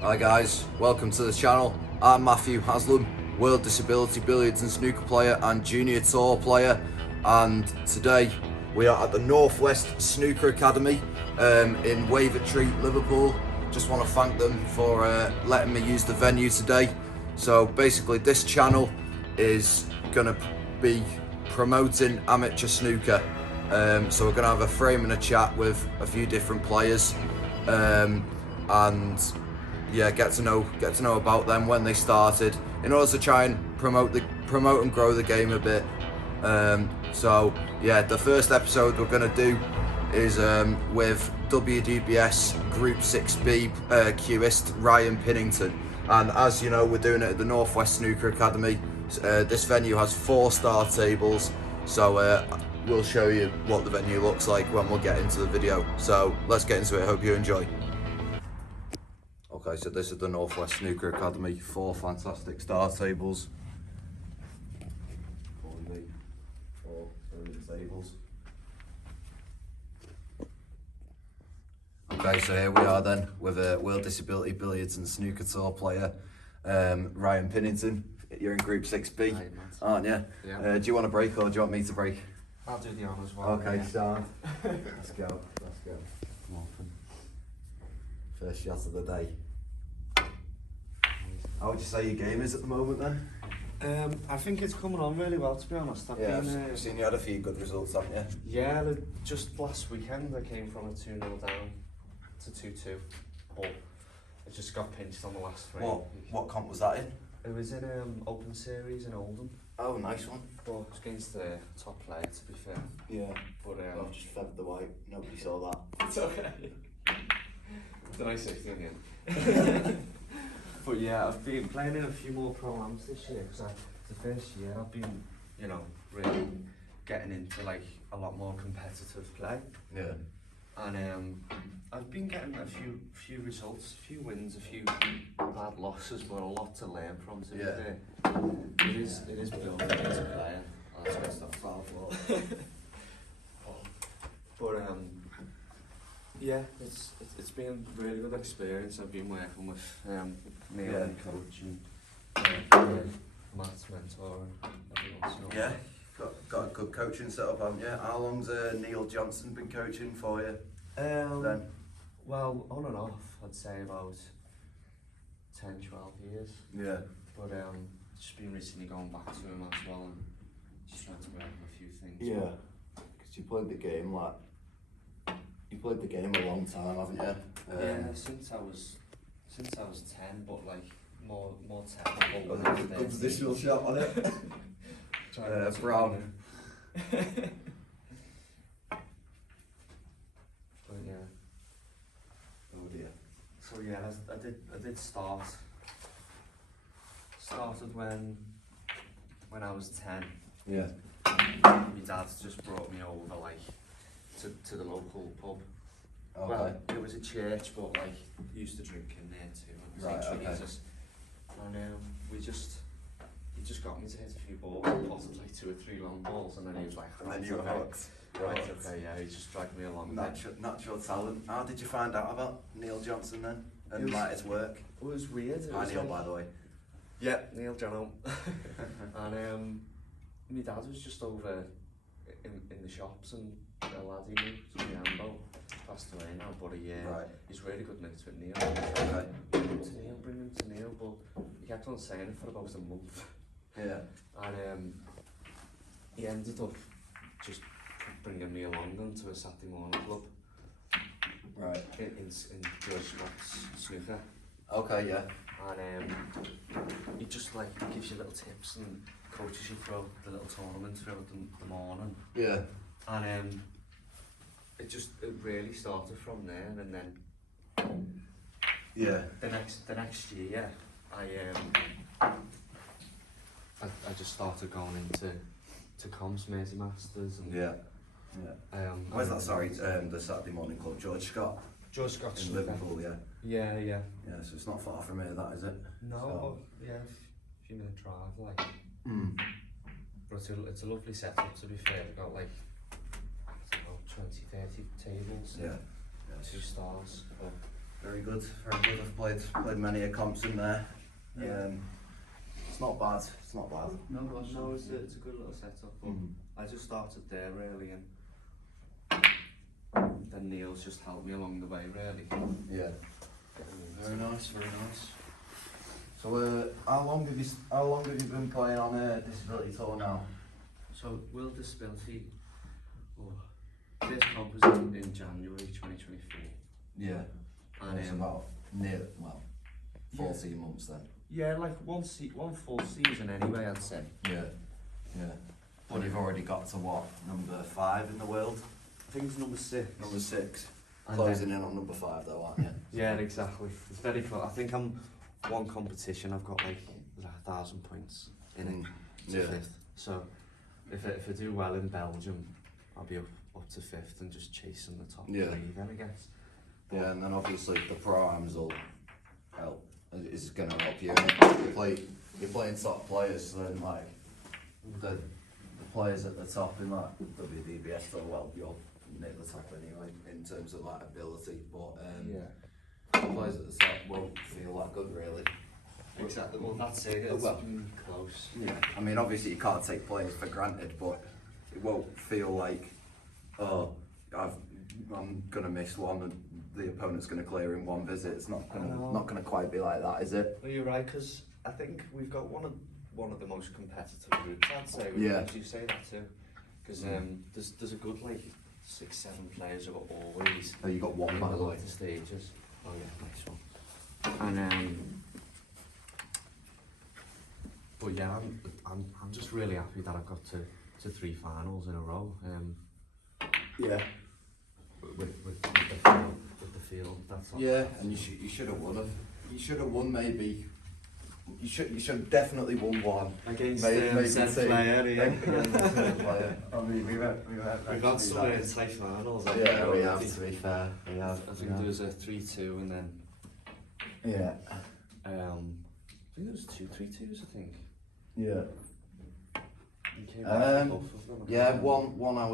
Hi guys, welcome to the channel. I'm Matthew Haslam, World Disability Billiards and Snooker player and Junior Tour player, and today we are at the Northwest Snooker Academy in Wavertree, Liverpool. Just want to thank them for letting me use the venue today. So basically this channel is going to be promoting amateur snooker. So we're going to have a frame and a chat with a few different players, and yeah, get to know about them, when they started, in order to try and promote and grow the game a bit. So yeah, the first episode we're gonna do is with WDBS Group 6B cueist Ryan Pinnington, and as you know, we're doing it at the Northwest Snooker Academy. This venue has 4-star tables, so we'll show you what the venue looks like when we'll get into the video. So let's get into it. Hope you enjoy. Okay, so this is the Northwest Snooker Academy, 4 fantastic star tables. 4 tables. Okay, so here we are then with a World Disability Billiards and Snooker Tour player, Ryan Pinnington. You're in Group 6B, aren't you? Yeah. Do you want to break or do you want me to break? I'll do the honours well. Okay, yeah. start. Let's go. Come on. First shot of the day. How would you say your game is at the moment then? I think it's coming on really well, to be honest. I've seen you had a few good results, haven't you? Yeah, just last weekend I came from a 2-0 down to 2-2, but I just got pinched on the last frame. What comp was that in? It was in Open Series in Oldham. Oh, nice one. But it's against the top player, to be fair. Yeah. But I've just fed the white. Nobody saw that. it's okay. Did I say again? But yeah, I've been playing in a few more pro-ams this year, because the first year I've been, really getting into like a lot more competitive play. Yeah. And I've been getting a few results, a few wins, a few bad losses, but a lot to learn from, to be fair. It is building as a player, all that sort of stuff. But yeah, it's been a really good experience. I've been working with Neil, and coach, and Matt's mentor, and everyone. So. Yeah. Got a good coaching setup, haven't you? How long's Neil Johnson been coaching for you? Then? Well, on and off, I'd say about 10, 12 years. Yeah. But just been recently going back to him as well, and just trying to work on a few things. Yeah. Because you played the game a long time, haven't you? Yeah, since I was 10, but like more technical. Good positional shot on it. Brown. But yeah. Oh dear. So yeah, I did started when I was 10. Yeah. My dad just brought me over like to the local pub. Okay. Well, it was a church, but like used to drink in there too. Right. Okay. Jesus. And he just got me to hit a few balls, possibly 2 or 3 long balls, and then he was like, And then you were hooked. Right, okay, yeah, he just dragged me along. Natural talent. How did you find out about Neil Johnson then? And like his work? It was weird. Hi Neil, by the way. Yeah, Neil Johnson. And my dad was just over in the shops, and a lad he knew, Sambo, passed away now, but he's really good mates with Neil. Okay. Bring him to Neil, but he kept on saying it for about a month. Yeah. And he ended up just bringing me along then to a Saturday morning club. Right. In George Scott's snooker. Okay, yeah. And he just like gives you little tips and coaches you throughout the little tournament throughout the morning. Yeah. And it really started from there, and then yeah. The next year I just started going into comps, Mersey Masters, and yeah. Where's that? Sorry, the Saturday morning club, George Scott. George Scott's in Liverpool, yeah. Yeah. Yeah, so it's not far from here, that is it? No, so. Yeah, a few minute drive, like. But it's a lovely setup, to be fair. We've got like, I don't know, 20, 30 tables. Yeah. 2 stars. But Very good, very good. I've played many a comps in there. Yeah. It's not bad. It's not bad. No, it's a good little setup. But I just started there really, and then Neil's just helped me along the way really. Yeah. Very nice, very nice. So, how long have you been playing on a disability tour now? So World Disability, first comp was in January 2023. Yeah. And It's about 14 months then. yeah, like one full season anyway, I'd say. Yeah. Yeah. But you've already got to what, number 5 in the world? I think it's number 6. Number 6. And Closing in on number 5 though, aren't you? Yeah, exactly. It's very close. I think I'm one competition. I've got like 1,000 points in it to 5th. So if I do well in Belgium, I'll be up to 5th and just chasing the top league then, I guess. But yeah, and then obviously the pro-ams will help. It's going to help you. You're playing top players, so then like the players at the top in like WDBS will help you near the top anyway in terms of like ability. But the players at the top won't feel that good really. exactly. Well, that's it. It's close. Yeah. I mean, obviously you can't take players for granted, but it won't feel like, oh, I'm gonna miss one and the opponent's gonna clear in one visit. It's not gonna quite be like that, is it? Well, you're right, because I think we've got one of the most competitive groups, I'd say. Yeah. You say that too, because there's a good like 6-7 players who are always. Oh, you got one in by the the way. later stages. Oh yeah, nice one. And but yeah, I'm just really happy that I've got to 3 finals in a row. Yeah. With the field, that's all. Yeah, and you should have won. You should have won maybe. You should have definitely won one Against maybe said two. player, yeah. Against the said player. I mean, we've got some tight finals. Yeah, we have. To be fair, we have. I think there was a 3-2 and then yeah. I think there was 2 3-2s. I think. Yeah. You came back with both of them. Yeah, one I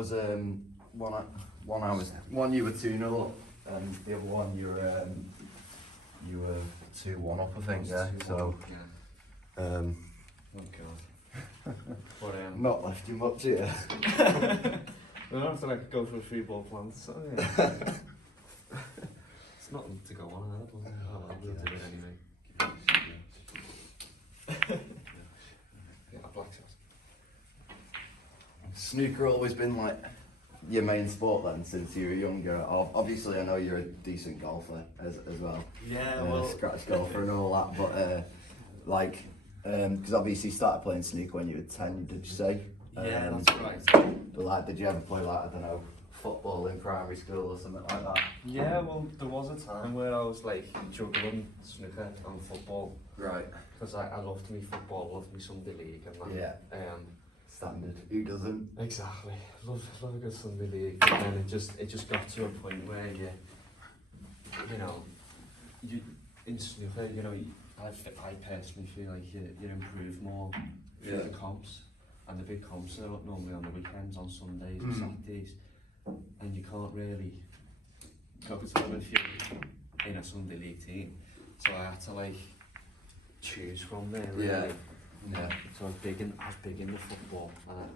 was one you were 2-0 up, and the other one you were 2-1 up, I think. Yeah. So. Oh god. But Not left you much here. we don't have to like go for a 3-ball plan. So yeah. It's nothing to go on about. I'll do it anyway. Yeah, a black sauce. Snooker always been like your main sport then since you were younger. Obviously, I know you're a decent golfer as well. Yeah, well, scratch golfer and all that. But because obviously you started playing snooker when you were 10. Did you say? Yeah, that's right. But like, did you ever play like I don't know football in primary school or something like that? Yeah, well, there was a time where I was like juggling snooker and football. Right. Because I loved me football, loved me Sunday league and that. Yeah. Standard. Who doesn't? Exactly. Love a good Sunday league. And then it just got to a point where you in snooker, I personally feel like you improve more through the comps, and the big comps are normally on the weekends, on Sundays and Saturdays, and you can't really go to them if you're in a Sunday league team. So I had to like choose from there. Really. Yeah. So I was big in the football, and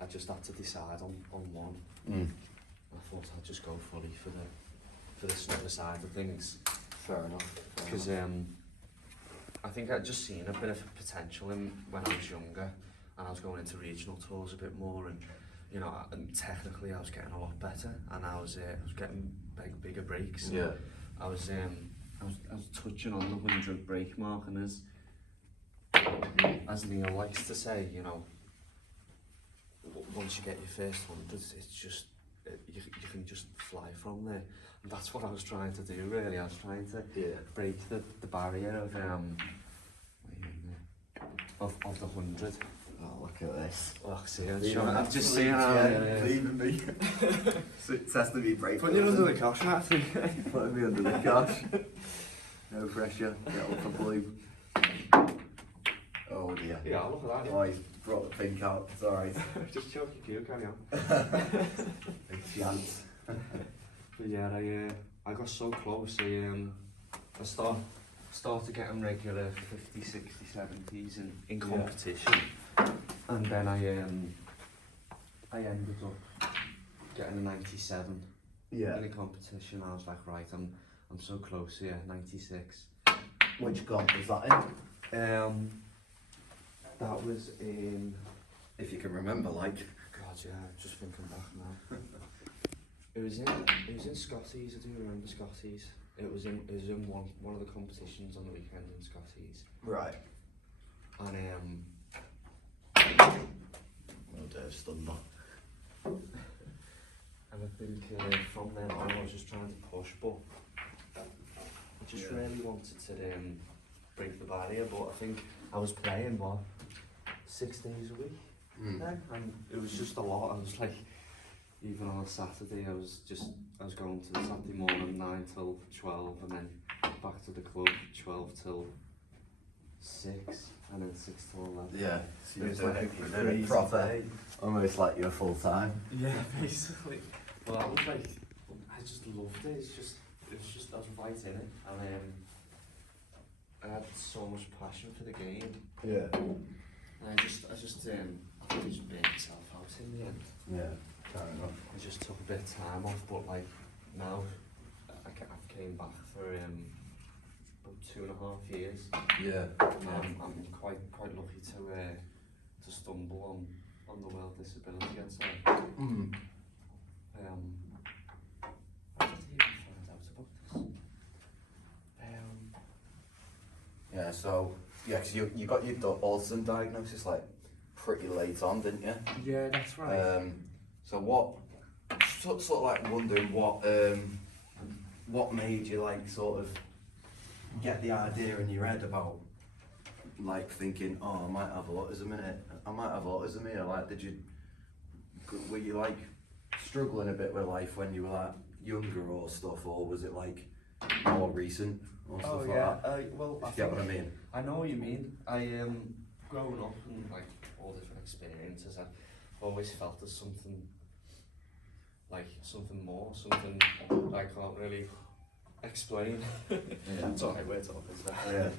I just had to decide on one. I thought I'd just go fully for the snooker side of things. Fair enough. Because I think I'd just seen a bit of potential in when I was younger, and I was going into regional tours a bit more, and and technically I was getting a lot better, and I was getting bigger breaks. Yeah. I was touching on the 100 break mark, and as Neil likes to say, once you get your first 100, it's just you can just fly from there, and that's what I was trying to do. Really, I was trying to break the barrier of the 100. Oh, look at this. Oh, see, I've just seen how leaving me. Testing me break. Put you under the cosh, actually. Putting me under the cosh. No pressure. Get up for blue. Oh dear. Yeah, look at that. Oh, he's brought the pink out. It's alright. Just choking you, carry on. Big chance. But yeah, I I got so close. I started getting regular 50, 60, 70s in competition, and then I ended up getting a 97 in a competition. I was like, right, I'm so close here, 96. Which comp was that in? That was in. If you can remember, like. God, yeah, just thinking back now. It was in Scotties. I do remember Scotties. It was in one of the competitions on the weekend in Scotties. Right. And Oh, Dave's done that. and I think from then on I was just trying to push, but I just really wanted to break the barrier. But I think I was playing 6 days a week then, and it was just a lot. I was like, even on a Saturday, I was going to the Saturday morning 9 till 12, and then back to the club 12 till 6, and then 6 till 11. Yeah, so It was like a crazy proper day. Almost like you're full time. Yeah, basically. Well, I was like, I just loved it. I was right in it, and I had so much passion for the game. Yeah. And I think it just burnt itself out in the end. Yeah, fair enough. I just took a bit of time off, but like now I came back for about 2.5 years. Yeah. I'm quite lucky to stumble on the World Disability, I'd say. How did you even find out about this? Yeah, so, yeah, because you got your autism diagnosis like pretty late on, didn't you? Yeah, that's right. So what, sort of like wondering what made you like sort of get the idea in your head about like thinking, oh, I might have autism in it. I might have autism here. Like, were you like struggling a bit with life when you were like younger or stuff, or was it like more recent or stuff like that? Well, You get what I mean? I know what you mean. Growing up and like all different experiences, I've always felt there's something more, something I can't really explain. Yeah. It's alright, we're talking, so. Yeah.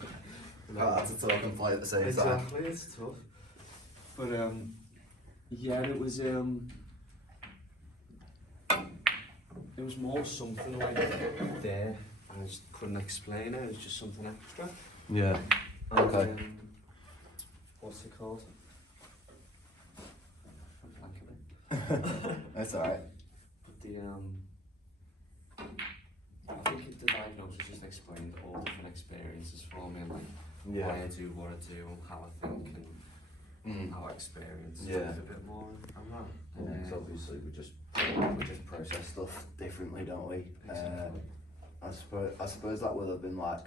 Hard to talk and play at the same time. Exactly, it's tough. But yeah, it was more something like there. I just couldn't explain it. It was just something extra. Yeah. And, Okay. What's it called? I'm blanking it. That's alright. But I think the diagnosis just explained all different experiences for me, like why I do what I do, how I think, and how I experience things a bit more. Because obviously we just process stuff differently, don't we? Exactly. I suppose that would have been like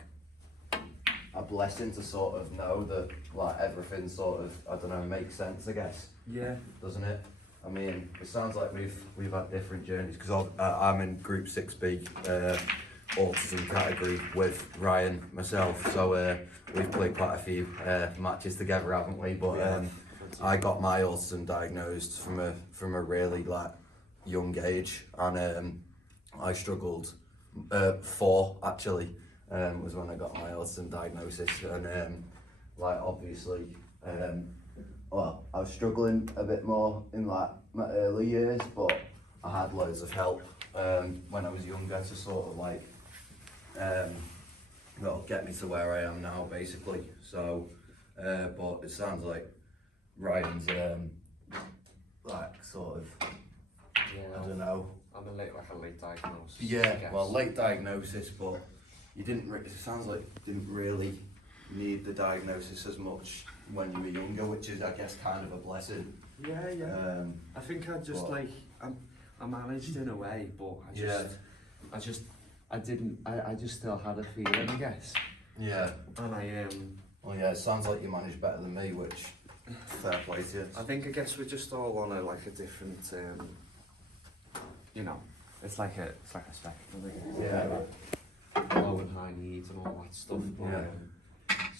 a blessing to sort of know that like everything sort of, I don't know, makes sense, I guess. Yeah. Doesn't it? I mean, it sounds like we've had different journeys, because I'm in Group 6B autism category with Ryan myself, so we've played quite a few matches together, haven't we? But I got my autism diagnosed from a really like young age, and I struggled. 4 actually was when I got my autism diagnosis, and like obviously well, I was struggling a bit more in like my early years, but I had loads of help when I was younger to sort of like well, get me to where I am now, basically. So but it sounds like Ryan's like sort of, I don't know. I'm a late diagnosis. Yeah, well, late diagnosis, but you didn't. It sounds like you didn't really need the diagnosis as much when you were younger, which is, I guess, kind of a blessing. Yeah. I think I just I managed in a way, but I just still had a feeling, I guess. Yeah. And Well, yeah, it sounds like you managed better than me, which fair play to you. I guess we're just all on a different, you know, it's like a spectrum. Yeah. Low and high needs and all that stuff. But,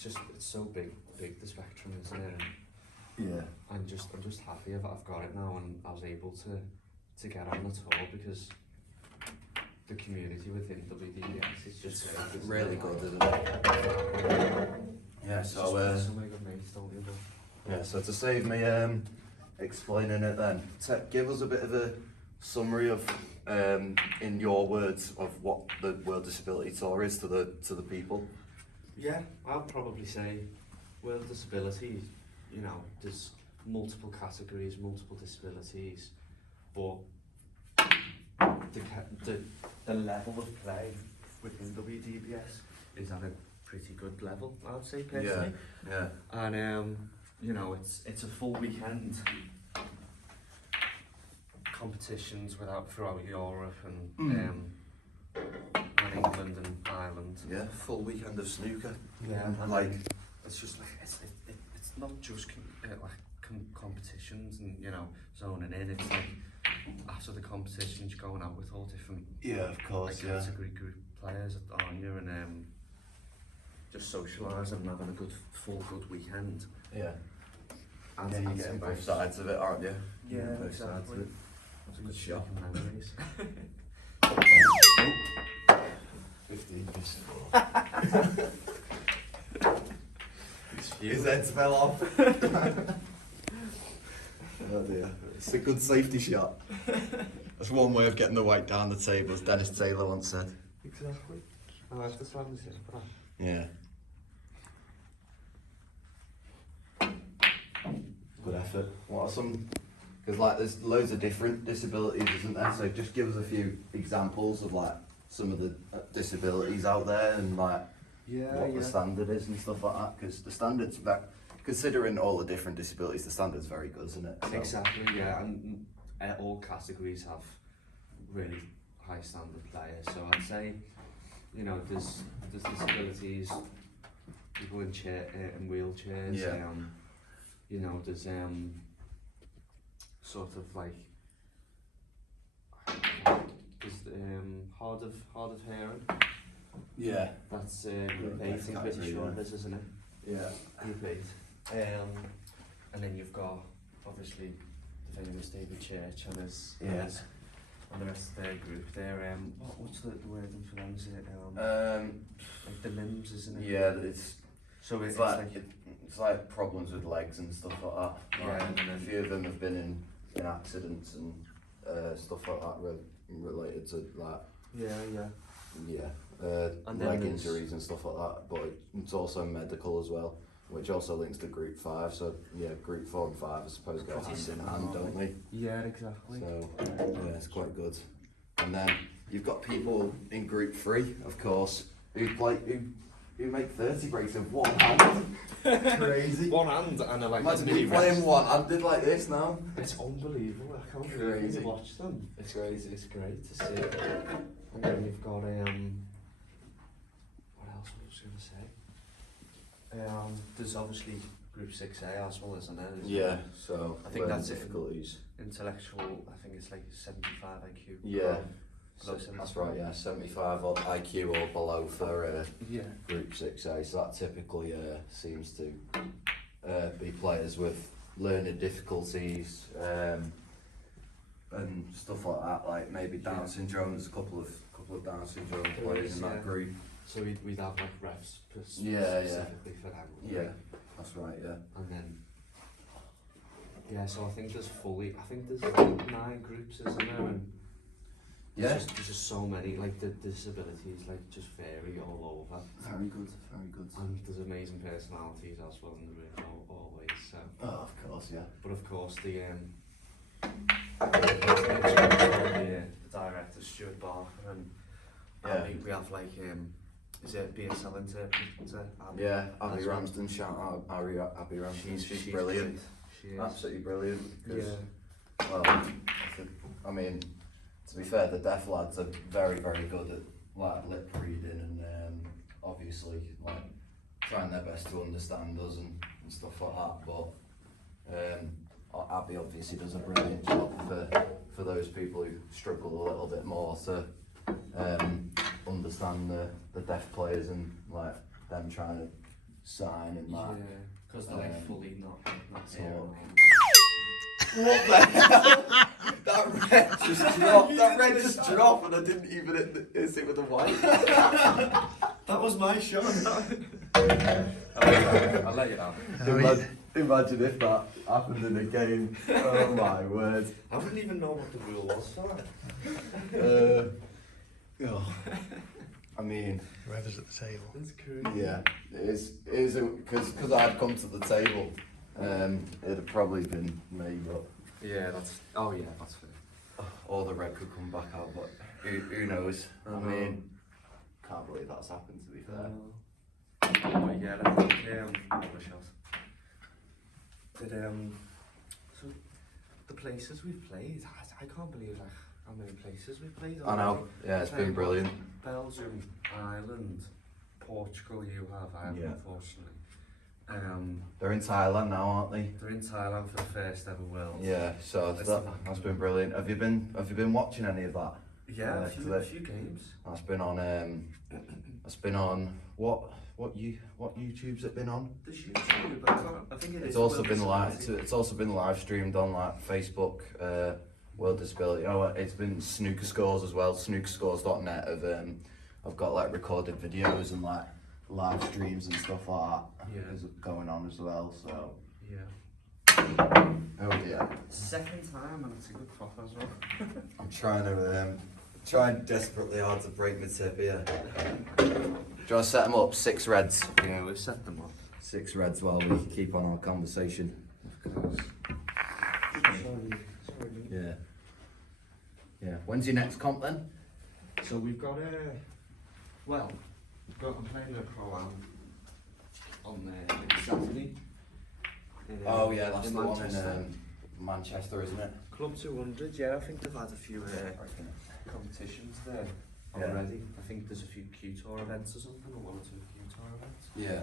it's so big the spectrum, isn't it? Yeah. I'm just happy I've got it now, and I was able to get on the tour, because the community within WDBS is just really good, isn't it? Yeah, so so many good mates, don't you? yeah, so to save me explaining it then, give us a bit of a summary of, in your words, of what the World Disability Tour is to the people. Yeah, I'll probably say World Disability, you know, there's multiple categories, multiple disabilities, but the level of play within WDBS is at a pretty good level, I would say, personally. Yeah. And you know, it's a full weekend competitions throughout Europe and England and Ireland. Yeah, full weekend of snooker. Yeah, and like it's just like it's not just competitions and, you know, zoning in. It's like after the competitions, you're going out with all different of course, like, category group players, aren't you? And just socialising and having a good weekend. Yeah. And Yeah, you're getting both sides of it, aren't you? Yeah, both exactly. sides of it. That's a good shot. Memories. 15. His head fell off. Oh dear. It's a good safety shot. That's one way of getting the weight down the table, as Dennis Taylor once said. Exactly. I like this one, Yeah. Good effort. What are some? Because like there's loads of different disabilities, isn't there? So just give us a few examples of like some of the disabilities out there and like what the standard is and stuff like that. Because the standards, that considering all the different disabilities, the standard's very good, isn't it? So. Exactly. Yeah, and all categories have really high standard players. So I'd say, you know, there's disabilities, people in wheelchairs. Yeah. You know, there's sort of like there's hard of hearing. Yeah. That's group 8 in British Shoulders, isn't it? Yeah. Group 8. And then you've got obviously the famous David Church and the rest of their group. They're what's the wording for them? Is it like the limbs, isn't it? Yeah, it's like it's like problems with legs and stuff like that. Yeah, and a few of them have been in accidents and stuff like that related to like and leg injuries and stuff like that. But it's also medical as well, which also links to Group 5. So yeah, Group 4 and 5 I suppose go hand in hand, don't they? Yeah, exactly. So yeah, it's quite good. And then you've got people in Group 3, of course, who make 30 breaks with one hand. Crazy. One hand and like imagine you playing one-handed like this now. It's unbelievable. I can't believe you watch them. It's crazy. It's great to see. And then you've got what else was I going to say? There's obviously Group 6A as well, isn't there? Yeah. So I think that's difficulties. Intellectual. I think it's like 75 IQ. Yeah. That's right, yeah, 75 or IQ or below for Group 6A, so that typically seems to be players with learning difficulties and stuff like that, like maybe Down syndrome. There's a couple of Down syndrome players in that group. So we'd have like refs specifically for them. Yeah, that's right, yeah. And then, so I think there's 9 groups, isn't there? And there's just so many, like the disabilities like just vary all over. Very good, very good. And there's amazing personalities as well in the room always. So. Oh, of course, yeah. But of course the director Stuart Barker and we have like is it BSL interpreter? Abby Ramsden. Shout out Abby Ramsden. She's brilliant. She is absolutely brilliant. Well, I mean. To be fair, the deaf lads are very, very good at like lip reading and obviously like trying their best to understand us and stuff like that. But Abby obviously does a brilliant job for those people who struggle a little bit more to understand the deaf players and like them trying to sign and that. Yeah, because they're like fully not hearing. What the hell? That red just dropped. That red just dropped, and I didn't even hit it with the white. That was my shot. I'll let you know. Imagine if that happened in a game. Oh my word. I wouldn't even know what the rule was for it. I mean, Whoever's at the table. That's crazy. yeah, it is because I'd come to the table. It'd have probably been me, but Yeah, that's fair. or the red could come back out. But who knows? I mean, can't believe that's happened. To be fair. But yeah, I think so the places we've played, I can't believe like how many places we've played. I know. Yeah, it's been brilliant. Belgium, Ireland, Portugal. You have, I haven't, Yeah. unfortunately. They're in Thailand now, aren't they? They're in Thailand for the first ever World. Yeah. So that's been brilliant. Have you been watching any of that? Yeah, a few games. That's been on. That's been on what YouTube's it been on? There's YouTube. I think it is. It's also been Disability. it's also been live streamed on like Facebook, World Disability. Oh, it's been Snooker Scores as well. Snookerscores.net have got like recorded videos and like live streams and stuff like that. Yeah. Is going on as well. So Yeah. oh yeah, Second time and it's a good crack as well. I'm trying desperately hard to break my tip here. Do you want to set them up? 6 reds. Yeah, we've set them up. 6 reds while we keep on our conversation. Of course. Sorry. Yeah. Yeah. When's your next comp then? So we've got I'm playing a pro-am on Saturday. Oh yeah, that's in the one Manchester. in Manchester, isn't it? Club 200, yeah, I think they've had a few competitions there Yeah. already. I think there's a few Q Tour events or something, or 1 or 2 Q Tour events. Yeah.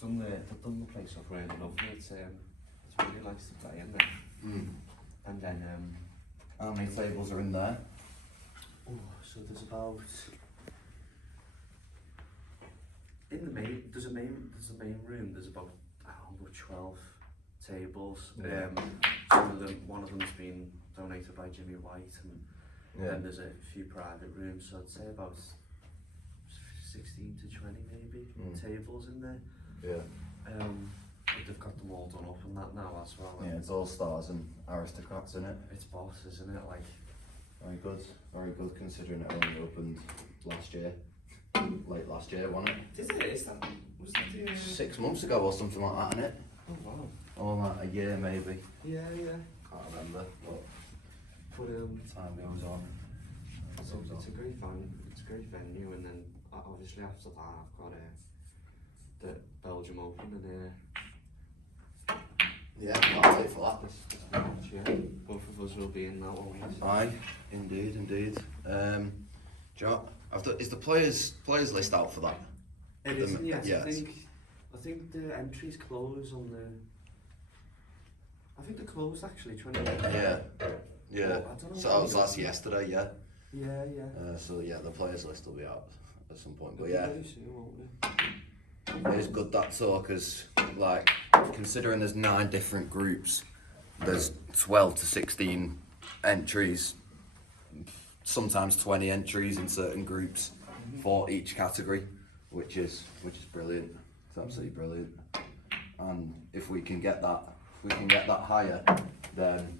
They've done the place up really lovely. It's really nice to play in there. Mm. And then How many tables are in there? so there's about there's a main room. There's about 12 tables. Yeah. One of them's been donated by Jimmy White, and then there's a few private rooms. So I'd say about 16 to 20 maybe tables in there. Yeah. But they've got them all done up and that now as well. Yeah, it's all stars and aristocrats in it. It's boss, isn't it? Like, Very good considering it only opened last year. Late last year, wasn't it? did it? Was that 6 months ago or something like that, innit? Oh wow. Or like a year maybe. Yeah. Can't remember, but But time goes on. so it's a great venue, and then obviously after that I've got the Belgium Open and Yeah, I'll wait for that. this match. Yeah, both of us will be in that one. Aye, indeed. Joe, is the players list out for that? It isn't yet. Yes. I think the entries close on the. I think they're closed actually. 28. Yeah. I don't know So what that's yesterday, yeah. Yeah. So yeah, the players list will be out at some point. But It'll yeah, be very soon, won't it? it is good that talk, because like considering there's 9 different groups, there's 12 to 16 entries, sometimes 20 entries in certain groups for each category, which is brilliant. It's absolutely brilliant. And if we can get that higher, then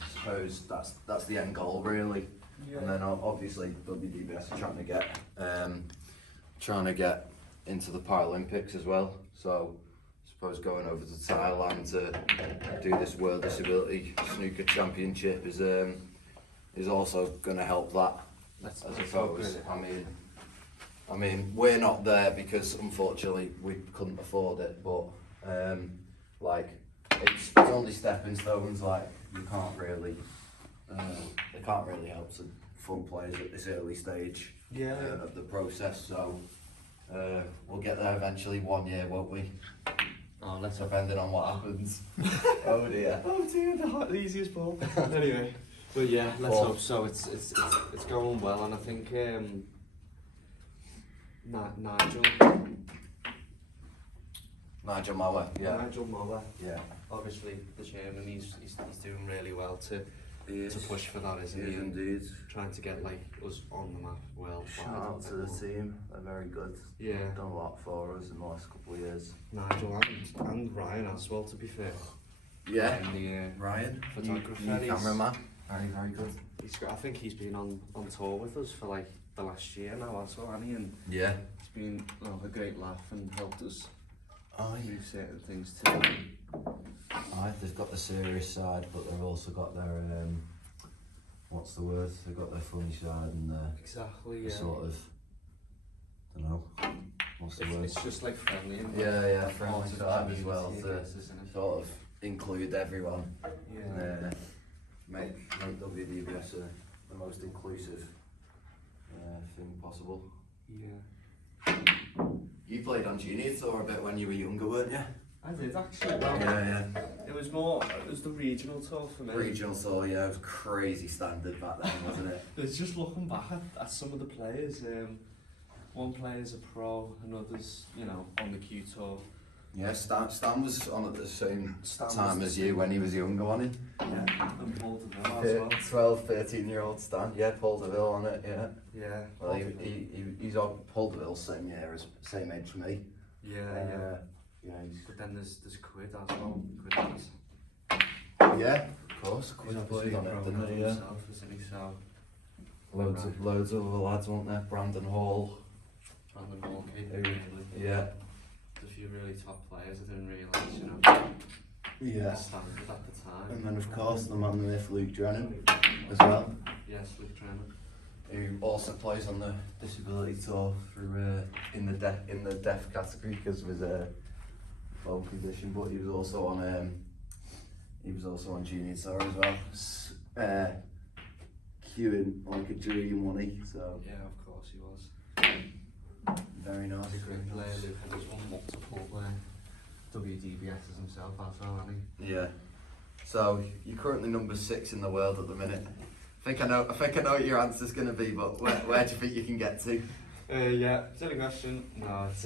I suppose that's the end goal really. Yeah. And then obviously WDBS are trying to get into the Paralympics as well. So I suppose going over to Thailand to do this World Disability Snooker Championship is also going to help that. I suppose. I mean, we're not there because unfortunately we couldn't afford it, but like it's only stepping stones. Like they can't really help some fun players at this early stage of the process. So we'll get there eventually one year, won't we? Oh, let's Depending on what happens. Oh dear. Oh dear, the easiest ball. Anyway, but yeah, let's hope so. It's going well, and I think Nigel Nigel Mower, yeah. Nigel Mower, Yeah. obviously the chairman, he's doing really well to He push for that, isn't He he? is And indeed. trying to get like us on the map worldwide. Shout out to the team, they're very good. Yeah. Done a lot for us in the last couple of years. Nigel and Ryan as well, to be fair. Yeah. And the Ryan, photographer. you cameraman. Very, very good. I think he's been on tour with us for like the last year now as well, hasn't he? And Yeah. it's been a great laugh and helped us Aye. do certain things too. Aye, they've got the serious side, but they've also got their, what's the word? They've got their funny side and their Exactly, the yeah. sort of, I don't know, what's the word? It's just like friendly and Yeah, part friendly of the side as well, community, to I guess, isn't it? sort of include everyone. Yeah. And, make WDBS the most inclusive thing possible. Yeah. You played on junior tour a bit when you were younger, weren't you? I did actually. Well, Yeah. it was the regional tour for me. Regional tour, yeah, it was crazy standard back then, wasn't it? It's just looking back at some of the players. One player's a pro, another's, on the Q tour. Yeah, Stan was on at the same Stan time was as the you same. when he was younger, wasn't he? Yeah, and Paul DeVille as well. 12, 13-year-old Stan, yeah, Paul DeVille on it, yeah. Yeah. Well, he's on Paul DeVille, same year, same age to me. Yeah. Yeah, But then there's Quid as well. Quid is, yeah, of course. he's Quid obviously played on it, pro didn't he? Yeah. himself, isn't he? So, Loads of other lads, weren't there? Brandon Hall. Brandon Hall came in really. Yeah. There's a few really top players I didn't realise, Yeah. the standard at the time. And then of course the man, the myth, Luke Drennan as well, Yes, Luke Drennan. who also plays on the disability tour through in the deaf category because of his bone condition, but he was also on junior tour as well. Queuing like a dream, wasn't he? So Yeah, of course he was. very nice. He's a great player, Luke, and he's won multiple WDBSs himself as well, hasn't he? Yeah. So you're currently number 6 in the world at the minute. I think I know what your answer's going to be, but where do you think you can get to? Yeah, silly question. No, it's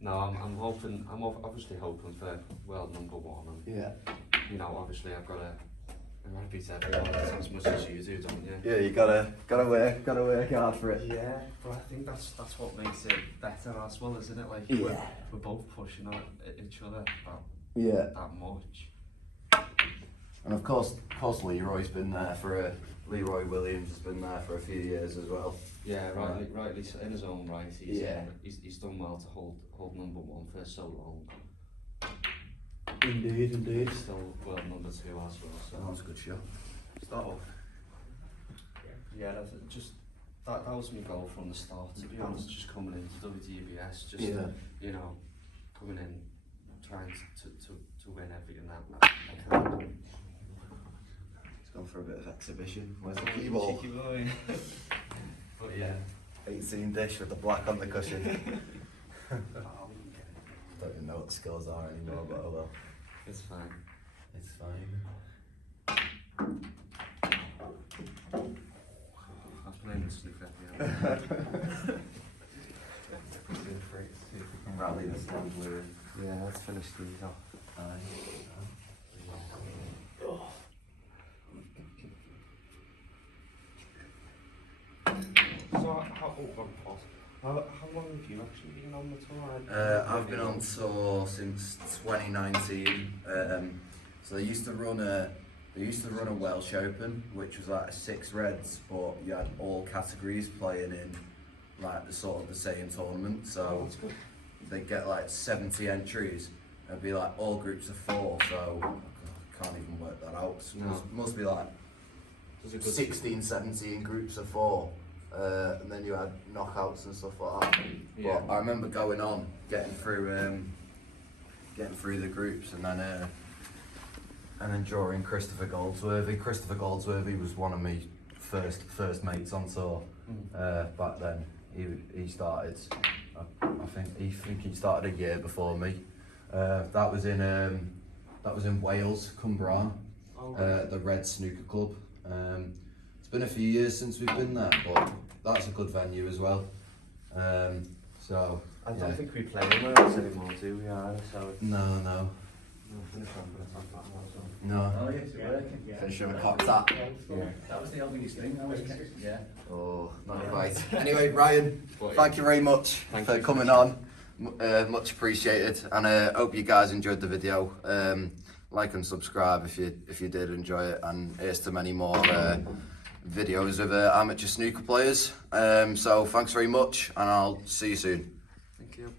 no. I'm hoping. I'm obviously hoping for world number 1, and Yeah. obviously I've got to beat everyone as much as you do, don't you? Yeah, you gotta work hard for it. Yeah, but I think that's what makes it better as well, isn't it? Like we're both pushing on each other that much. And of course Leroy's been there Leroy Williams has been there for a few years as well. Yeah, rightly so, in his own right. He's done well to hold number 1 for so long. Indeed. He's still world number 2 as well. So That was a good show. start off. Yeah, that was my goal from the start. To be honest, just coming into WDBS, coming in, trying to win everything that I can. He's gone for a bit of exhibition. Where's the cue ball? Cheeky boy. But yeah. 18 dish with the black on the cushion. Don't even know what the scores are anymore, but oh well. It's fine. It's fine. I'm playing with Snooker at the end. See if we can rally this one, Louis. Yeah, let's finish these off. So, how long have you actually been on the tour? I've been on tour since 2019. So they used to run a Welsh Open, which was like a 6 reds, but you had all categories playing in like the same tournament. So That's good. they get like 70 entries. It'd be like all groups of 4. So I can't even work that out. So No. must be like 16, 17 groups of 4. And then you had knockouts and stuff like that. Yeah. But I remember going on, getting through the groups, and then drawing Christopher Goldsworthy. Christopher Goldsworthy was one of my first mates on tour. Back then. He started. I think he started a year before me. That was in Wales, Cwmbran, the Red Snooker Club. It's been a few years since we've been there, but that's a good venue as well. So I yeah. don't think we play anywhere else anymore, do we? So it's No. finish off with a top that one. No. Oh, yes, it's working. Yeah. Finish with a cocked hat. Yeah. That was the obvious thing. That was, yeah. Oh, not quite. Anyway, Ryan, thank you very much Thank for you. coming on. Much appreciated, and hope you guys enjoyed the video. Like and subscribe if you did enjoy it, and here's to many more videos of amateur snooker players. So thanks very much, and I'll see you soon. Thank you.